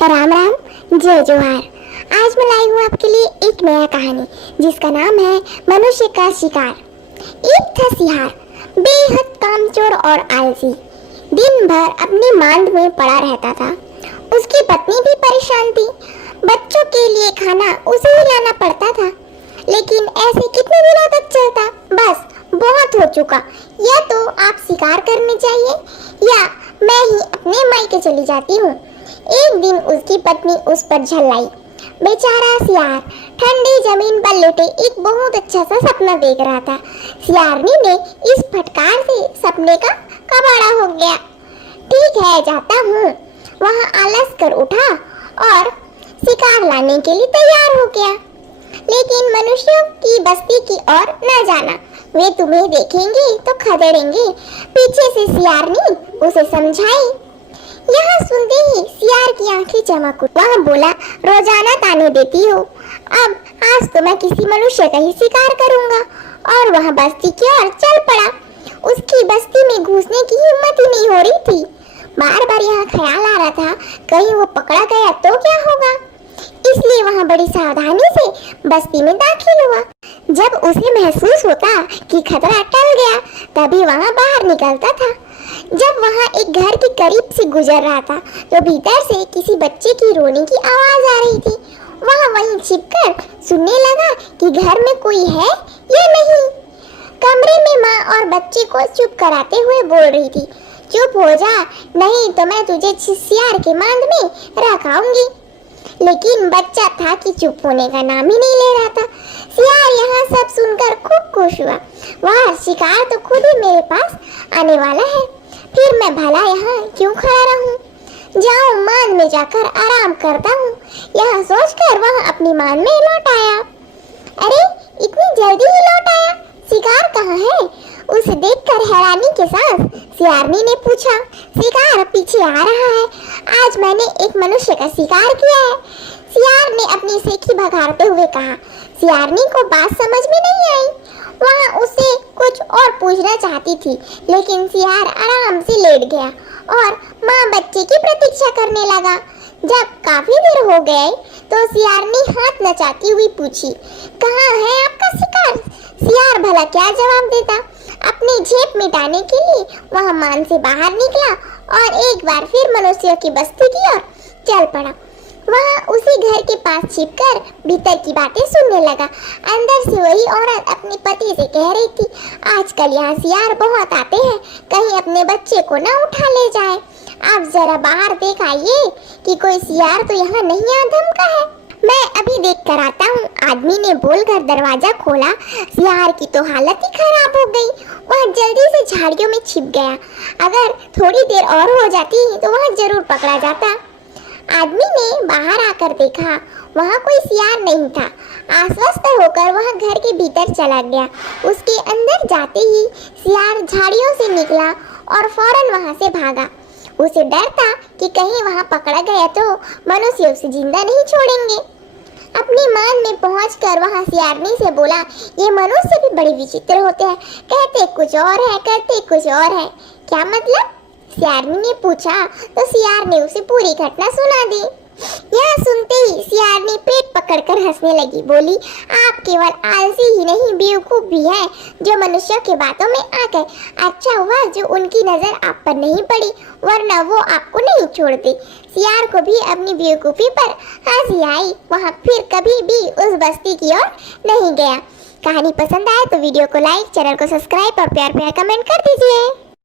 राम राम, जय जोहार। आज मैं लाई हूँ आपके लिए एक नया कहानी जिसका नाम है मनुष्य का शिकार। एक था सियार, बेहद कामचोर और आलसी। दिन भर अपनी मांद में पड़ा रहता था। उसकी पत्नी भी परेशान थी। बच्चों के लिए खाना उसे ही लाना पड़ता था। लेकिन ऐसे कितने दिनों तक चलता? बस बहुत हो चुका। या तो आप शिकार करने चाहिए या मैं ही अपने मायके चली जाती हूँ। एक दिन उसकी पत्नी उस पर झल्लाई। बेचारा सियार ठंडी जमीन पर लेटे एक बहुत अच्छा सा सपना देख रहा था। सियारनी ने इस फटकार से सपने का कबाड़ा हो गया। ठीक है, जाता हूँ। वह आलस कर उठा और शिकार लाने के लिए तैयार हो गया। लेकिन मनुष्यों की बस्ती की ओर न जाना, वे तुम्हें देखेंगे तो खदेड़ेंगे। पीछे से सियारनी उसे समझाई। यह सुनते ही सियार की आंखें चमक उठी। वह बोला, रोजाना ताने देती हो, अब आज तो मैं किसी मनुष्य का ही शिकार करूंगा। और वह बस्ती की ओर चल पड़ा। उसकी बस्ती में घुसने की हिम्मत ही नहीं हो रही थी। बार बार यह ख्याल आ रहा था, कहीं वो पकड़ा गया तो क्या होगा। इसलिए वह बड़ी सावधानी से बस्ती में दाखिल हुआ। जब उसे महसूस होता कि खतरा टल गया, तभी वह बाहर निकलता था। जब वह एक घर के करीब से गुजर रहा था, तो भीतर से किसी बच्चे की रोने की आवाज आ रही थी। वह वहीं छिपकर सुनने लगा कि घर में कोई है या नहीं। कमरे में माँ और बच्चे को चुप कराते हुए बोल रही थी, चुप हो जा, नहीं तो मैं तुझे सियार के मांद में रखाऊंगी। लेकिन बच्चा था कि चुप होने का नाम ही नहीं ले रहा था। सियार यहाँ सब सुनकर खूब खुश हुआ। वह शिकार तो खुद ही मेरे पास आने वाला है, फिर मैं भला यहाँ क्यों खड़ा रहूं? जाऊं मांद में जाकर आराम करता हूँ। यह सोचकर वह अपनी मांद में लौट आया। अरे, इतनी जल्दी ही लौट आया, शिकार कहाँ है? उसे देखकर हैरानी के साथ सियारनी ने पूछा। शिकार पीछे आ रहा है, आज मैंने एक मनुष्य का शिकार किया है। सियार ने अपनी सेखी भगाड़ते हुए कहा। सियारनी को बात समझ में नहीं आई। वह उसे कुछ और पूछना चाहती थी, लेकिन सियार आराम से लेट गया और माँ बच्चे की प्रतीक्षा करने लगा। जब काफी देर हो गए तो सियारनी हाथ नचाती हुई पूछी, कहाँ है आपका शिकार? सियार भला क्या जवाब देता। अपनी झेप मिटाने के लिए वह मान से बाहर निकला और एक बार फिर मनुष्यों की बस्ती की ओर चल पड़ा। वह उसी घर के पास छिपकर भीतर की बातें सुनने लगा। अंदर से वही औरत अपने पति से कह रही थी, आजकल यहाँ सियार बहुत आते हैं, कहीं अपने बच्चे को न उठा ले जाए। आप जरा बाहर देख आइए कि कोई सियार तो यहाँ नहीं आ धमका है। मैं अभी देख कर आता हूँ, आदमी ने बोलकर दरवाजा खोला। सियार की तो हालत ही खराब हो गई। वह जल्दी से झाड़ियों में छिप गया। अगर थोड़ी देर और हो जाती तो वह जरूर पकड़ा जाता। आदमी ने बाहर आकर देखा, वहाँ कोई सियार नहीं था। आश्वस्त होकर वह घर के भीतर चला गया। उसके अंदर जाते ही सियार झाड़ियों से निकला और फौरन वहाँ से भागा। उसे डर था कि कहीं वहाँ पकड़ा गया तो मनुष्य उसे जिंदा नहीं छोड़ेंगे। अपनी मान में पहुंचकर वहाँ सियारनी से बोला, ये मनुष्य भी बड़े विचित्र होते हैं, कहते कुछ और है, करते कुछ और है। क्या मतलब? सियारनी ने पूछा तो सियार ने उसे पूरी घटना सुना दी। यह सुनते ही सियारनी पेट पकड़कर हंसने लगी। बोली, आप केवल आलसी ही नहीं, बेवकूफ भी हैं, जो मनुष्यों की बातों में आ गए। अच्छा हुआ जो उनकी नजर आप पर नहीं पड़ी, वरना वो आपको नहीं छोड़ते। सियार को भी अपनी बेवकूफी पर हंसी आई। वह फिर कभी भी उस बस्ती की ओर नहीं गया। कहानी पसंद आए तो वीडियो को लाइक, चैनल को सब्सक्राइब और प्यार प्यार कमेंट कर दीजिए।